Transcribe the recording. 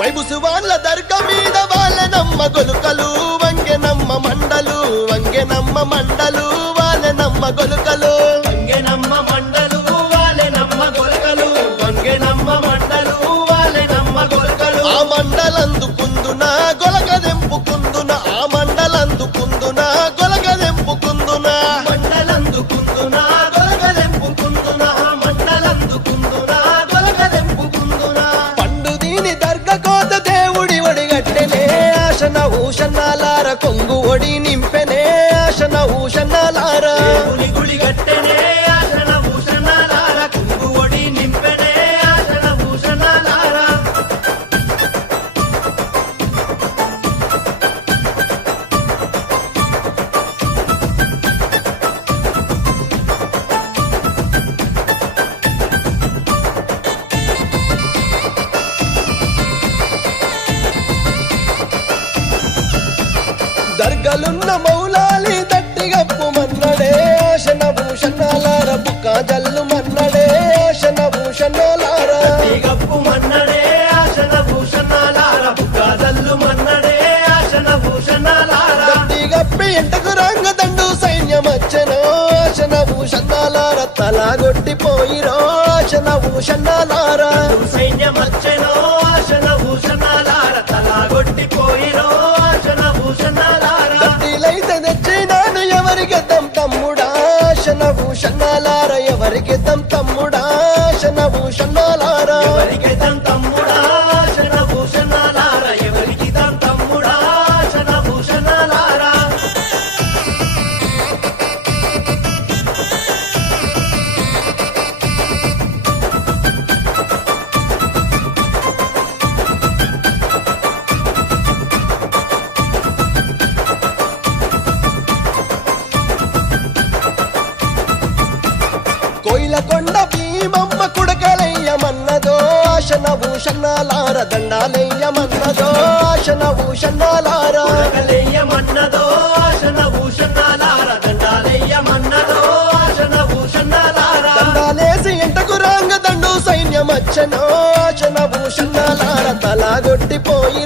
మైబుసువాన్ల దర్గ మీద వాళ్ళనమ్మ గొలుకలు వంగెనమ్మ మండలు వాళ్ళనమ్మ గొలుకలు వంగెనమ్మ మండలు వాళ్ళనమ్మ గొలకలు వంగెనమ్మ మండలు వాళ్ళనమ్మ గొలకలు ఆ మండలందుకుందున గొలగదెంపుకుందున ఆ మండలందుకుందున గొలగదెంపుకుందున మండలందుకుందున గొలకదెంపుకుందున మండలందుకుందున గొలకదెంపుకుందున పండు దీని దర్గ కోత దేవుడి ఒడిగట్టెనే ఆశన ఊషన్నాలార కొంగు ఒడి నింపెనే ఆశన ఊషన్నాలార దేవుని గుడి గట్టెనే ఆశన భూషణాలార కుంగు ఒడి నింపెనే ఆశన భూషణాలార దర్గలున్న మౌలాలి దట్టిగప్పు మన్నడే ఆశన భూషణాలార బుక్క జల్లు మన్నడే ఆశన భూషణాలార గప్పు మన్నడే ఆశన భూషణాలార బుక్కదల్లు మన్నడే ఆశన భూషణాలార దట్టిగప్పి ఎంటకు రంగదండు సైన్యమచ్చనో ఆశన భూషణాలార తలాగొట్టిపోయిరో ఆశన భూషణాలార సైన్యమచ్చెనో ఆశన భూషణాలార తలాగొట్టిపోయిరో ఆశన భూషణాలార దట్టిలైతే తెచ్చినాను ఎవరికి తమ్ముడా ఆశన భూషణాలార ఎవరికి తమ్ముడా ఆశన భూషణాలార ఎవరికి తమ్ముడా ఆశన భూషణాలార ఎవరికి తమ్ముడా ఆశన భూషణాలార కోయిలకొండ భీమమ్మ కుడకలయ్యమన్నదో ఆశన భూషణాలార దండాలయ్యమన్నదో ఆశన భూషణాలార కొడకలెయ్యమన్నదో ఆశన భూషణాలార దండాలెయ్యమన్నదో ఆశన భూషణాలార దండాలేసి ఎంటకు రంగదండు సైన్యమచ్చనో ఆశన భూషణాలార తలాగొట్టిపోయి